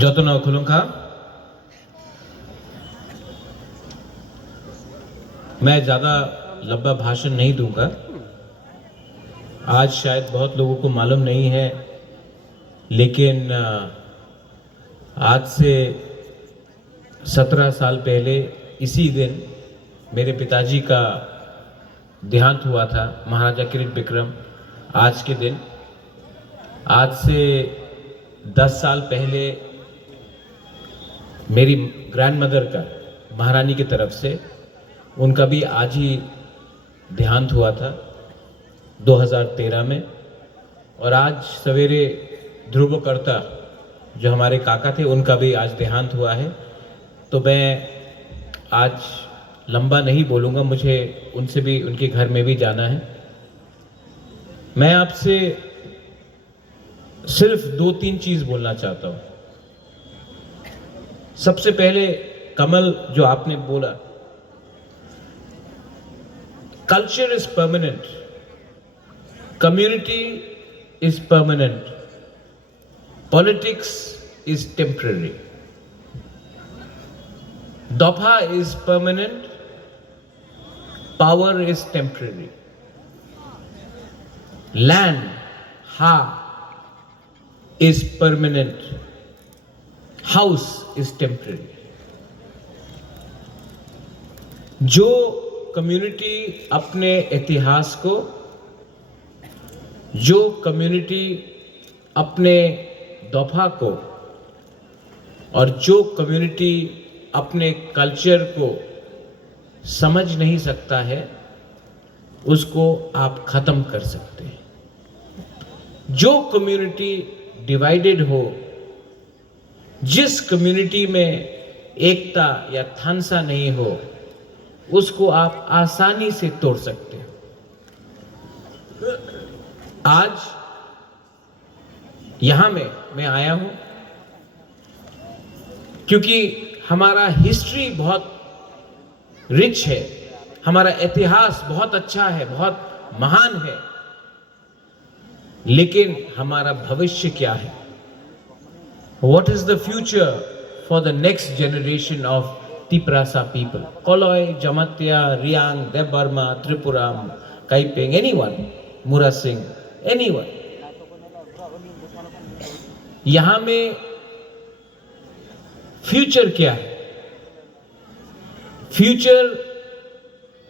যতনা खुलूंगा मैं ज़्यादा लंबा भाषण नहीं दूंगा। आज शायद बहुत लोगों को मालूम नहीं है, लेकिन आज से 17 साल पहले इसी दिन मेरे पिताजी का देहांत हुआ था, महाराजा किरीट विक्रम। आज के दिन, आज से 10 साल पहले मेरी ग्रैंडमदर का, महारानी की तरफ से, उनका भी आज ही देहांत हुआ था 2013 में। और आज सवेरे ध्रुवकर्ता जो हमारे काका थे, उनका भी आज देहांत हुआ है। तो मैं आज लंबा नहीं बोलूँगा, मुझे उनसे भी, उनके घर में भी जाना है। मैं आपसे सिर्फ 2-3 चीज़ बोलना चाहता हूँ। सबसे पहले कमल, जो आपने बोला, culture is permanent, community is permanent, politics is temporary, दोफा is permanent, power is temporary, land हा is permanent, house is temporary। जो कम्युनिटी अपने इतिहास को, जो कम्युनिटी अपने दोफा को, और जो कम्युनिटी अपने कल्चर को समझ नहीं सकता है, उसको आप खत्म कर सकते हैं। जो कम्युनिटी डिवाइडेड हो, जिस कम्युनिटी में एकता या थानसा नहीं हो, उसको आप आसानी से तोड़ सकते हो। आज यहां मैं आया हूं क्योंकि हमारा हिस्ट्री बहुत रिच है, हमारा इतिहास बहुत अच्छा है, बहुत महान है, लेकिन हमारा भविष्य क्या है? What is the future for the next generation of Tiprasa people? Koloi, Jamatya, Riang, Debarma, Tripuram, Kaiping, anyone, Mura Singh, anyone. यहां में फ्यूचर क्या है? फ्यूचर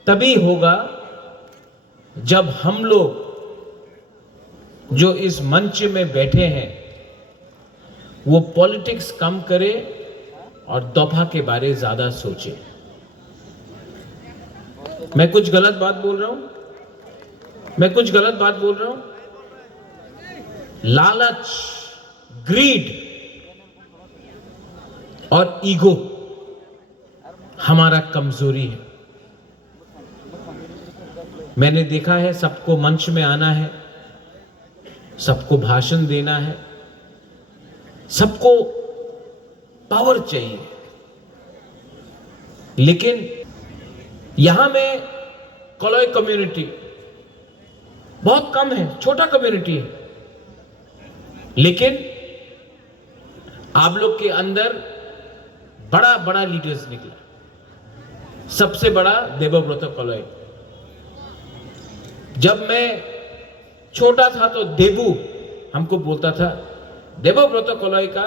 तभी होगा जब हम लोग जो इस मंच में बैठे हैं, वो पॉलिटिक्स कम करे और दोफा के बारे ज्यादा सोचे। मैं कुछ गलत बात बोल रहा हूं? मैं कुछ गलत बात बोल रहा हूं? लालच, ग्रीड और ईगो हमारा कमजोरी है। मैंने देखा है, सबको मंच में आना है, सबको भाषण देना है, सबको पावर चाहिए, लेकिन यहां में कोलोई कम्युनिटी बहुत कम है, छोटा कम्युनिटी है, लेकिन आप लोग के अंदर बड़ा बड़ा लीडर्स निकला। सबसे बड़ा देवव्रत कोलोई। जब मैं छोटा था तो देवू हमको बोलता था, देवव्रत कोलोई का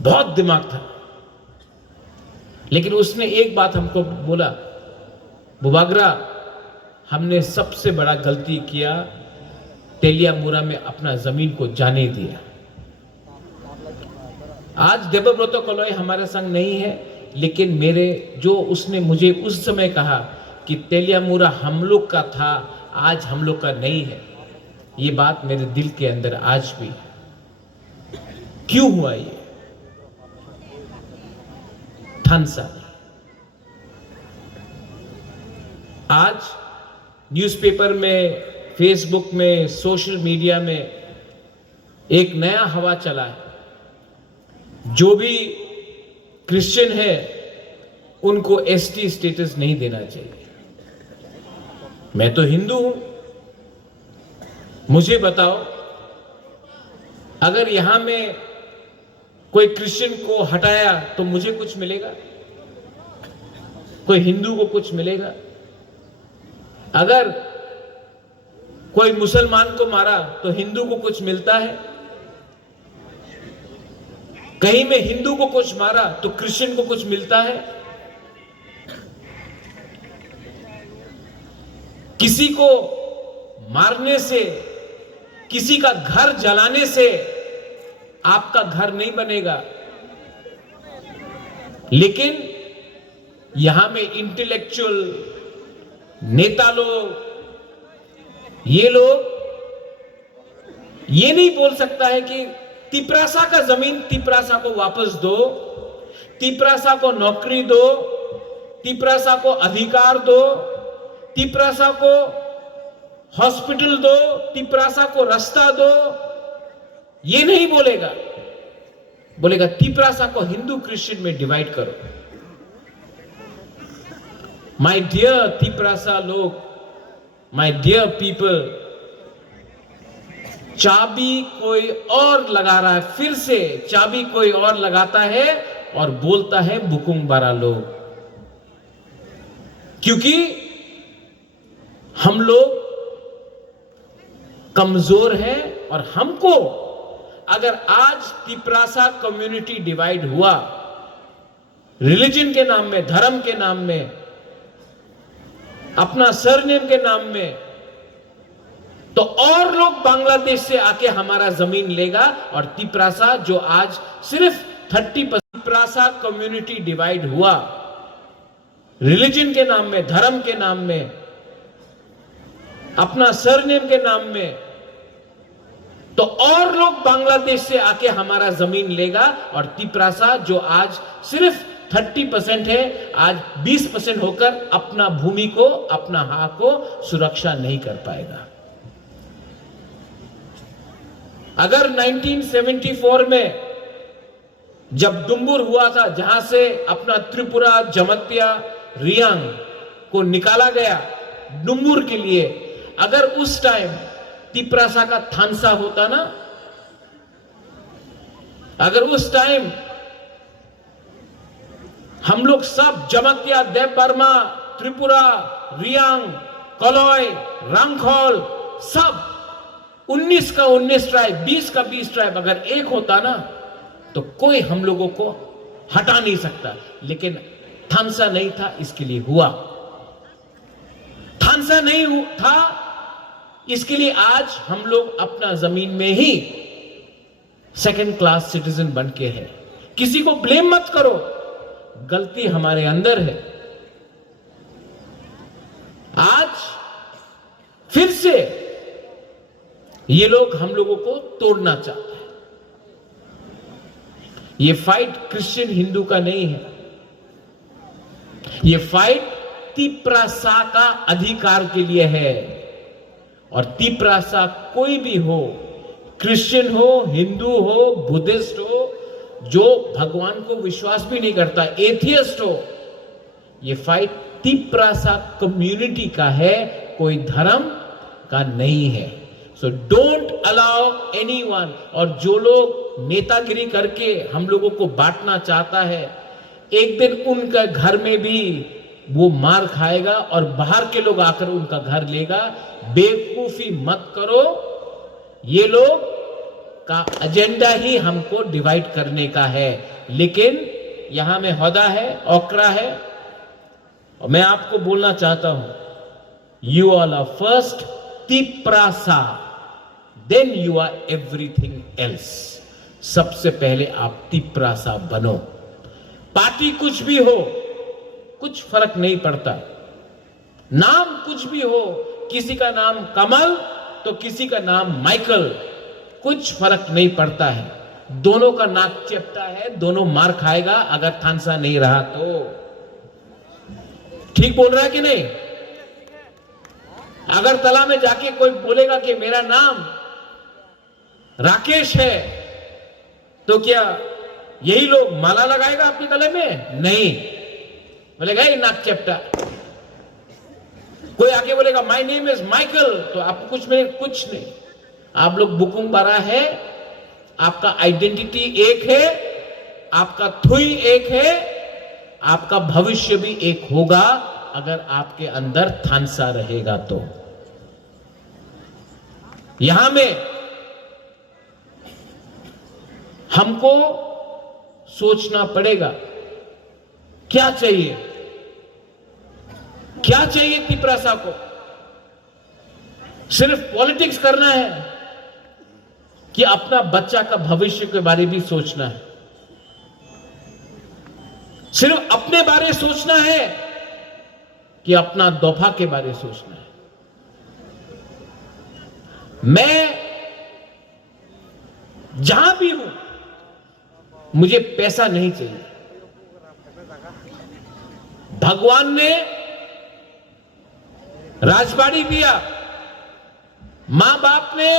बहुत दिमाग था, लेकिन उसने एक बात हमको बोला, बुबागरा, हमने सबसे बड़ा गलती किया, तेलियामुरा में अपना जमीन को जाने दिया। आज देवव्रत कोलोई हमारे संग नहीं है, लेकिन मेरे जो उसने मुझे उस समय कहा कि तेलियामुरा हम लोग का था, आज हम लोग का नहीं है, ये बात मेरे दिल के अंदर आज भी है। क्यों हुआ ये? थानसा। आज न्यूज़पेपर में, फेसबुक में, सोशल मीडिया में एक नया हवा चला है। जो भी क्रिश्चियन है उनको एसटी स्टेटस नहीं देना चाहिए। मैं तो हिंदू हूं, मुझे बताओ, अगर यहां में कोई क्रिश्चियन को हटाया तो मुझे कुछ मिलेगा, कोई हिंदू को कुछ मिलेगा। अगर कोई मुसलमान को मारा तो हिंदू को कुछ मिलता है, कहीं में हिंदू को कुछ मारा तो क्रिश्चियन को कुछ मिलता है। किसी को मारने से, किसी का घर जलाने से आपका घर नहीं बनेगा, लेकिन यहां में इंटेलेक्चुअल नेता लोग, ये लोग ये नहीं बोल सकता है कि तिपरासा का जमीन तिपरासा को वापस दो, तिपरासा को नौकरी दो, तिपरासा को अधिकार दो, तिपरासा को हॉस्पिटल दो, तिपरासा को रास्ता दो। ये नहीं बोलेगा, बोलेगा तिपरासा को हिंदू क्रिश्चियन में डिवाइड करो। माय डियर तिपरासा लोग, माय डियर पीपल, चाबी कोई और लगा रहा है, फिर से चाबी कोई और लगाता है और बोलता है बुकुम बारा लोग, क्योंकि हम लोग कमजोर हैं। और हमको अगर आज तिपरासा कम्युनिटी डिवाइड हुआ रिलीजन के नाम में, धर्म के नाम में, अपना सरनेम के नाम में, तो और लोग बांग्लादेश से आके हमारा जमीन लेगा। और तिपरासा जो आज सिर्फ 30% तिपरासा कम्युनिटी डिवाइड हुआ रिलीजन के नाम में, धर्म के नाम में, अपना सरनेम के नाम में, तो और लोग बांग्लादेश से आके हमारा जमीन लेगा। और तिपरासा जो आज सिर्फ 30% है, आज 20% होकर अपना भूमि को, अपना हक को सुरक्षा नहीं कर पाएगा। अगर 1974 में जब डुम्बुर हुआ था, जहां से अपना त्रिपुरा, जमत्या, रियांग को निकाला गया डुम्बुर के लिए, अगर उस टाइम तिपरासा का थानसा होता ना, अगर उस टाइम हम लोग सब जमत्या, देव बर्मा, त्रिपुरा, रियांग, कलॉय, रांगखोल, सब 19 का 19 ट्राइब, 20 का 20 ट्राइब अगर एक होता ना, तो कोई हम लोगों को हटा नहीं सकता। लेकिन थानसा नहीं था, इसके लिए हुआ। थानसा नहीं था, इसके लिए आज हम लोग अपना जमीन में ही सेकंड क्लास सिटीजन बन के हैं। किसी को ब्लेम मत करो, गलती हमारे अंदर है। आज फिर से ये लोग हम लोगों को तोड़ना चाहते हैं। ये फाइट क्रिश्चियन हिंदू का नहीं है, ये फाइट तिपरासा का अधिकार के लिए है। और तिपरासा कोई भी हो, क्रिश्चियन हो, हिंदू हो, बुद्धिस्ट हो, जो भगवान को विश्वास भी नहीं करता, एथियस्ट हो, ये फाइट तिपरासा कम्युनिटी का है, कोई धर्म का नहीं है। So don't allow anyone. और जो लोग नेतागिरी करके हम लोगों को बांटना चाहता है, एक दिन उनका घर में भी वो मार खाएगा और बाहर के लोग आकर उनका घर लेगा। बेवकूफी मत करो, ये लोग का एजेंडा ही हमको डिवाइड करने का है। लेकिन यहां में होदा है, ओकरा है, और मैं आपको बोलना चाहता हूं, you all are first Tiprasa, then you are everything else. सबसे पहले आप तिपरासा बनो। पार्टी कुछ भी हो, कुछ फर्क नहीं पड़ता, नाम कुछ भी हो, किसी का नाम कमल तो किसी का नाम माइकल, कुछ फर्क नहीं पड़ता है। दोनों का नाक चेपटा है, दोनों मार खाएगा अगर थानसा नहीं रहा तो। ठीक बोल रहा है कि नहीं? अगर तला में जाके कोई बोलेगा कि मेरा नाम राकेश है, तो क्या यही लोग माला लगाएगा अपने गले में? नहीं, बोलेगा ये नाक चेपटा। कोई आके बोलेगा माय नेम इज माइकल, तो आपको कुछ में कुछ नहीं, आप लोग बुकुम बारा है, आपका आइडेंटिटी एक है, आपका थुई एक है, आपका भविष्य भी एक होगा अगर आपके अंदर थानसा रहेगा तो। यहां में हमको सोचना पड़ेगा क्या चाहिए, क्या चाहिए तिपरासा को। सिर्फ पॉलिटिक्स करना है कि अपना बच्चा का भविष्य के बारे में भी सोचना है? सिर्फ अपने बारे सोचना है कि अपना दोफा के बारे सोचना है? मैं जहां भी हूं मुझे पैसा नहीं चाहिए। भगवान ने राजबाड़ी दिया, मां बाप ने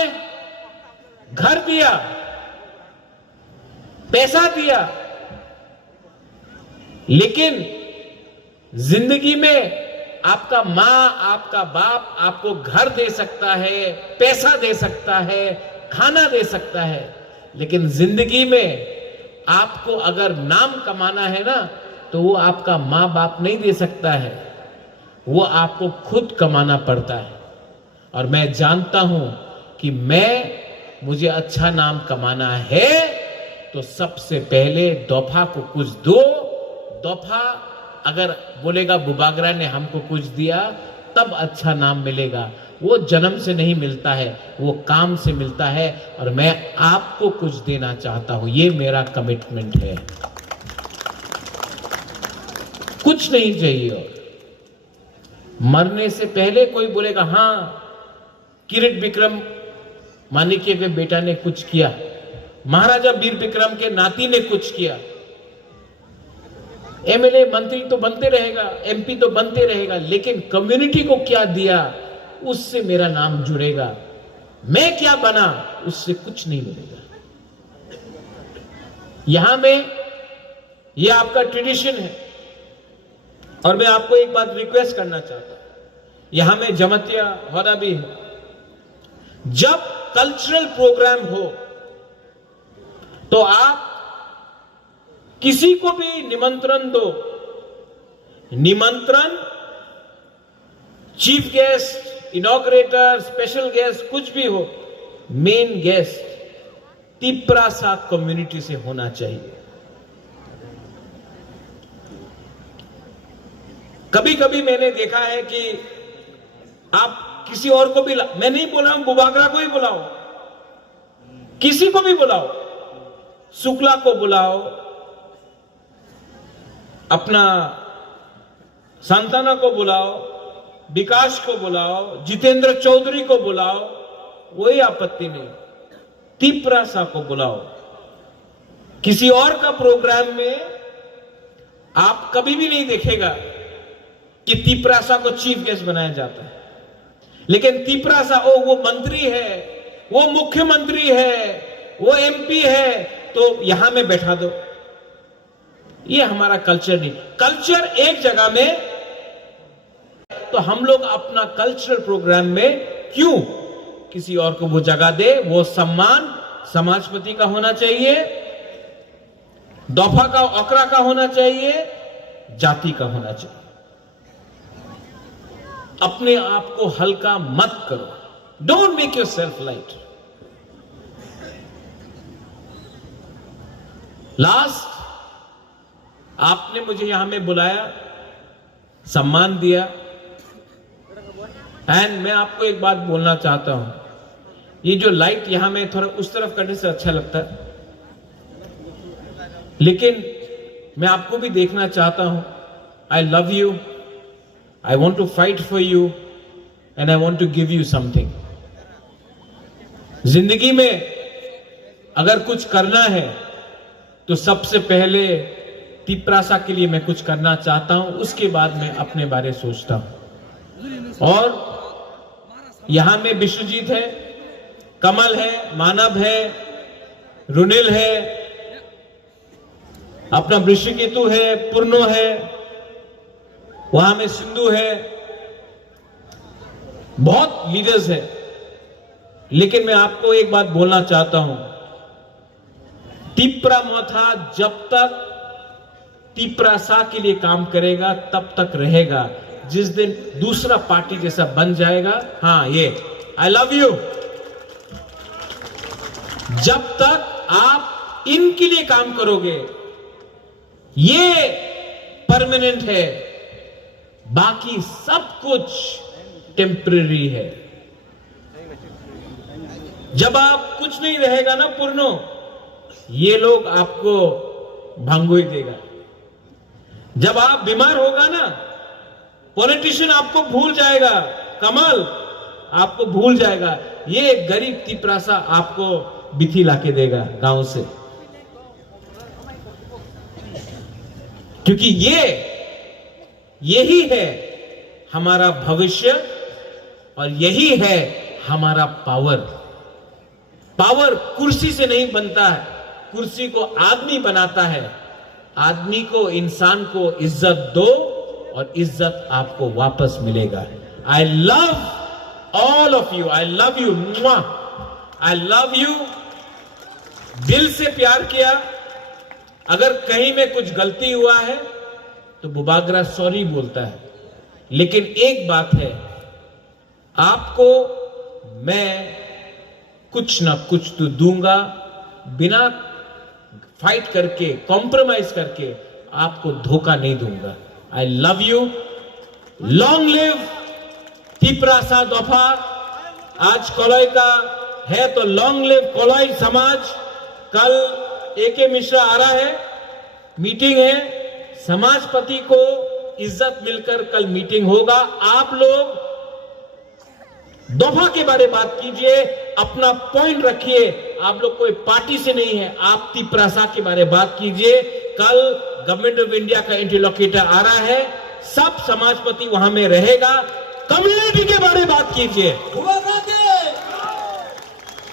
घर दिया, पैसा दिया, लेकिन जिंदगी में आपका मां, आपका बाप आपको घर दे सकता है, पैसा दे सकता है, खाना दे सकता है, लेकिन जिंदगी में आपको अगर नाम कमाना है ना, तो वो आपका मां बाप नहीं दे सकता है, वो आपको खुद कमाना पड़ता है। और मैं जानता हूं कि मुझे अच्छा नाम कमाना है तो सबसे पहले दोफा को कुछ दो। दोफा अगर बोलेगा बुबागरा ने हमको कुछ दिया, तब अच्छा नाम मिलेगा। वो जन्म से नहीं मिलता है, वो काम से मिलता है। और मैं आपको कुछ देना चाहता हूं, ये मेरा कमिटमेंट है। कुछ नहीं चाहिए। और मरने से पहले कोई बोलेगा हां किरीट विक्रम माणिक्य के बेटा ने कुछ किया, महाराजा वीर विक्रम के नाती ने कुछ किया। एमएलए मंत्री तो बनते रहेगा, एमपी तो बनते रहेगा, लेकिन कम्युनिटी को क्या दिया उससे मेरा नाम जुड़ेगा। मैं क्या बना उससे कुछ नहीं मिलेगा। यहां में यह आपका ट्रेडिशन है। और मैं आपको एक बात रिक्वेस्ट करना चाहता हूं, यहां में जमतिया होना भी है। जब कल्चरल प्रोग्राम हो तो आप किसी को भी निमंत्रण दो। निमंत्रण चीफ गेस्ट, इनॉग्रेटर, स्पेशल गेस्ट कुछ भी हो, मेन गेस्ट तिपरासा कम्युनिटी से होना चाहिए। कभी कभी मैंने देखा है कि आप किसी और को भी, मैं नहीं बोल रहा हूं बुबागरा को ही बुलाओ, किसी को भी बुलाओ, शुक्ला को बुलाओ, अपना सांताना को बुलाओ, विकास को बुलाओ, जितेंद्र चौधरी को बुलाओ, कोई आपत्ति नहीं। तिपरासा को बुलाओ। किसी और का प्रोग्राम में आप कभी भी नहीं देखेगा कि तिपरासा को चीफ गेस्ट बनाया जाता है। लेकिन तिपरासा वो मंत्री है, वो मुख्यमंत्री है, वो एमपी है, तो यहां में बैठा दो। ये हमारा कल्चर नहीं। कल्चर एक जगह में, तो हम लोग अपना कल्चरल प्रोग्राम में क्यों किसी और को वो जगह दे? वो सम्मान समाजपति का होना चाहिए, दोफा का, ओकरा का होना चाहिए, जाति का होना चाहिए। अपने आप को हल्का मत करो। Don't make your self light. Last, आपने मुझे यहां में बुलाया, सम्मान दिया, एंड मैं आपको एक बात बोलना चाहता हूं। ये जो लाइट यहां में थोड़ा उस तरफ करने से अच्छा लगता है, लेकिन मैं आपको भी देखना चाहता हूं। I love you, I want to fight for you and I want to give you something. जिंदगी में अगर कुछ करना है तो सबसे पहले तिपरासा के लिए मैं कुछ करना चाहता हूं, उसके बाद मैं अपने बारे सोचता हूं। और यहां में विश्वजीत है, कमल है, मानव है, रुनिल है, अपना वृषकेतु है, पूर्णो है, वहां में सिंधु है, बहुत लीडर्स है। लेकिन मैं आपको एक बात बोलना चाहता हूं, तिप्रा मोथा जब तक तिप्रासा के लिए काम करेगा तब तक रहेगा। जिस दिन दूसरा पार्टी जैसा बन जाएगा, हाँ ये आई लव यू, जब तक आप इनके लिए काम करोगे ये परमानेंट है, बाकी सब कुछ टेम्परेरी है। जब आप कुछ नहीं रहेगा ना पूर्णो, ये लोग आपको भंगुई देगा। जब आप बीमार होगा ना, पॉलिटिशियन आपको भूल जाएगा, कमल आपको भूल जाएगा, ये गरीब तिप्रासा आपको बिथी लाके देगा गांव से। क्योंकि यही है हमारा भविष्य और यही है हमारा पावर। पावर कुर्सी से नहीं बनता है, कुर्सी को आदमी बनाता है। आदमी को, इंसान को इज्जत दो और इज्जत आपको वापस मिलेगा। I love all of you, I love you, I love you. दिल से प्यार किया। अगर कहीं में कुछ गलती हुआ है तो बुबागरा सॉरी बोलता है, लेकिन एक बात है, आपको मैं कुछ ना कुछ तो दूंगा, बिना फाइट करके, कॉम्प्रोमाइज करके आपको धोखा नहीं दूंगा। I love you. Long live Tiprasa दफा। आज कोलोई का है तो लॉन्ग लिव कोलोई समाज। कल एके मिश्रा आ रहा है, मीटिंग है, समाजपति को इज्जत मिलकर कल मीटिंग होगा। आप लोग दफा के बारे में बात कीजिए, अपना पॉइंट रखिए। आप लोग कोई पार्टी से नहीं है, आप तिप्रासा के बारे में बात कीजिए। कल गवर्नमेंट ऑफ इंडिया का इंटरलोकेटर आ रहा है, सब समाजपति वहां में रहेगा। कम्युनिटी के बारे में बात कीजिए।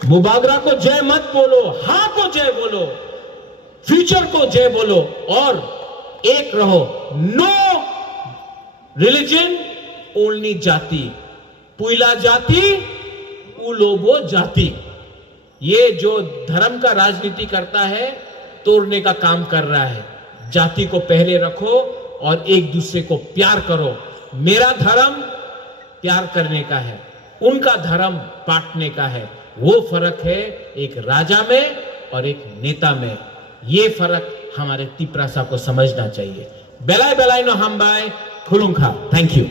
बुबागरा को जय मत बोलो, हां को जय बोलो, फ्यूचर को जय बोलो और एक रहो। नो रिलीजन, ओनली जाति। पुइला जाति, उलोबो जाति। ये जो धर्म का राजनीति करता है, तोड़ने का काम कर रहा है। जाति को पहले रखो और एक दूसरे को प्यार करो। मेरा धर्म प्यार करने का है, उनका धर्म बांटने का है। वो फर्क है एक राजा में और एक नेता में। ये फर्क हमारे तिप्रासा को समझना चाहिए। बेलाय बेलाय नो हम बाय खुलुंखा। Thank you.